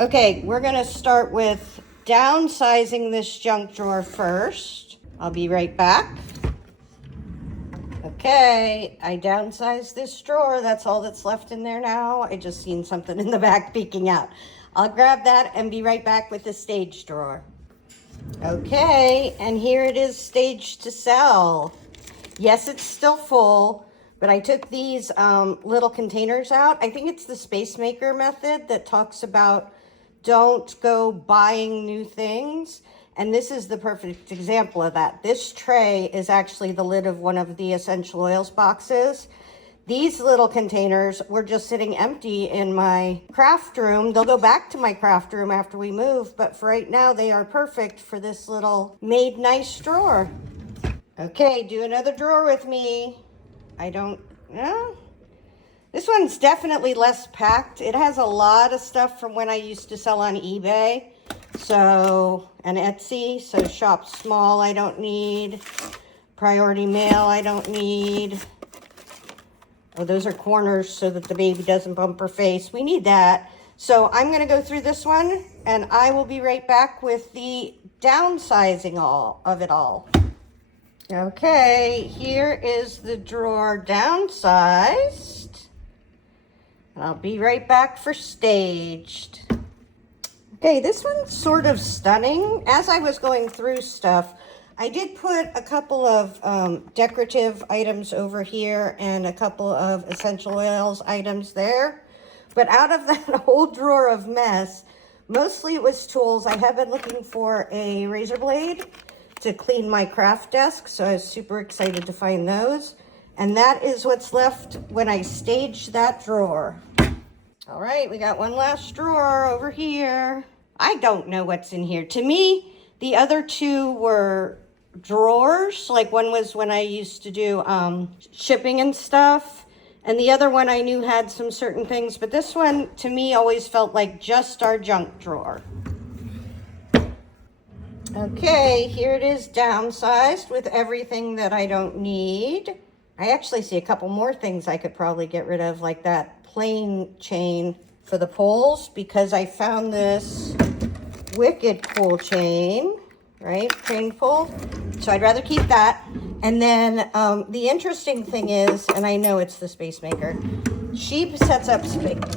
Okay, we're gonna start with downsizing this junk drawer first. I'll be right back. Okay, I downsized this drawer. That's all that's left in there now. I just seen something in the back peeking out. I'll grab that and be right back with the stage drawer. Okay, and here it is staged to sell. Yes, it's still full, but I took these little containers out. I think it's the Space Maker method that talks about don't go buying new things. And this is the perfect example of that. This tray is actually the lid of one of the essential oils boxes. These little containers were just sitting empty in my craft room. They'll go back to my craft room after we move, but for right now, they are perfect for this little made nice drawer. Okay, do another drawer with me. This one's definitely less packed. It has a lot of stuff from when I used to sell on eBay. And Etsy, so shop small I don't need. Priority mail I don't need. Oh, those are corners so that the baby doesn't bump her face. We need that. So I'm gonna go through this one and I will be right back with the downsizing of it all. Okay, here is the drawer downsized. And I'll be right back for staged. Okay, this one's sort of stunning. As I was going through stuff, I did put a couple of decorative items over here and a couple of essential oils items there. But out of that whole drawer of mess, mostly it was tools. I have been looking for a razor blade to clean my craft desk, so I was super excited to find those. And that is what's left when I stage that drawer. All right, we got one last drawer over here. I don't know what's in here. To me, the other two were drawers. Like one was when I used to do shipping and stuff. And the other one I knew had some certain things. But this one, to me, always felt like just our junk drawer. Okay, here it is downsized with everything that I don't need. I actually see a couple more things I could probably get rid of, like that plain chain for the poles, because I found this wicked cool chain, right? Chain pull. So I'd rather keep that. And then the interesting thing is, and I know it's the Space Maker, she sets up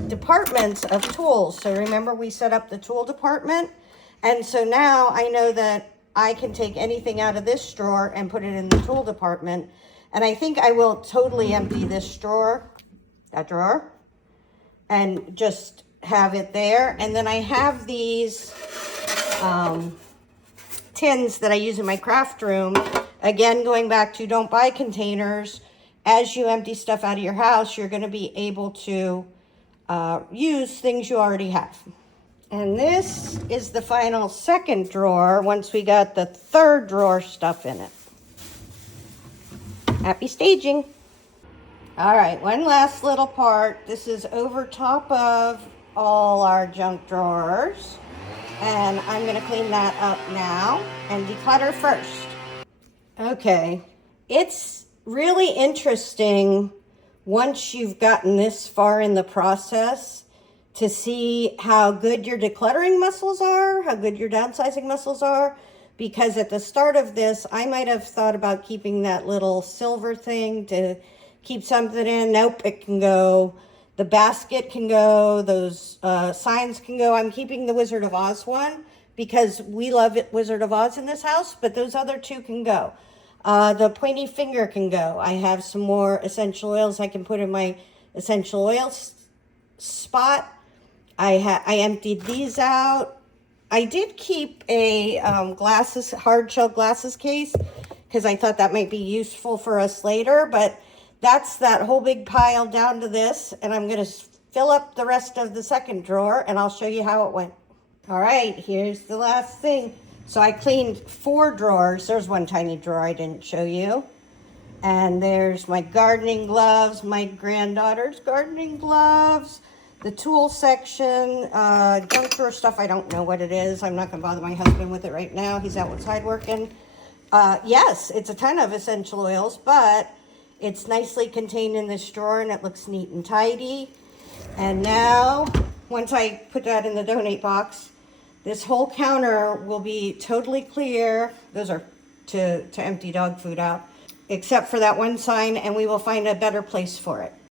departments of tools. So remember we set up the tool department? And so now I know that I can take anything out of this drawer and put it in the tool department. And I think I will totally empty this drawer, that drawer, and just have it there. And then I have these tins that I use in my craft room. Again, going back to don't buy containers. As you empty stuff out of your house, you're going to be able to use things you already have. And this is the final second drawer once we got the third drawer stuff in it. Happy staging. All right, one last little part. This is over top of all our junk drawers. And I'm gonna clean that up now and declutter first. Okay, it's really interesting once you've gotten this far in the process to see how good your decluttering muscles are, how good your downsizing muscles are. Because at the start of this, I might have thought about keeping that little silver thing to keep something in. Nope, it can go. The basket can go. Those signs can go. I'm keeping the Wizard of Oz one because we love it, Wizard of Oz in this house, but those other two can go. The pointy finger can go. I have some more essential oils I can put in my essential oils spot. I emptied these out. I did keep a hard shell glasses case because I thought that might be useful for us later, but that's that whole big pile down to this, and I'm going to fill up the rest of the second drawer, and I'll show you how it went. All right, here's the last thing. So I cleaned 4 drawers. There's one tiny drawer I didn't show you. And there's my gardening gloves, my granddaughter's gardening gloves, the tool section, junk drawer stuff. I don't know what it is. I'm not going to bother my husband with it right now. He's outside working. Yes, it's a ton of essential oils, but it's nicely contained in this drawer and it looks neat and tidy. And now once I put that in the donate box, this whole counter will be totally clear. Those are to empty dog food out, except for that one sign, and we will find a better place for it.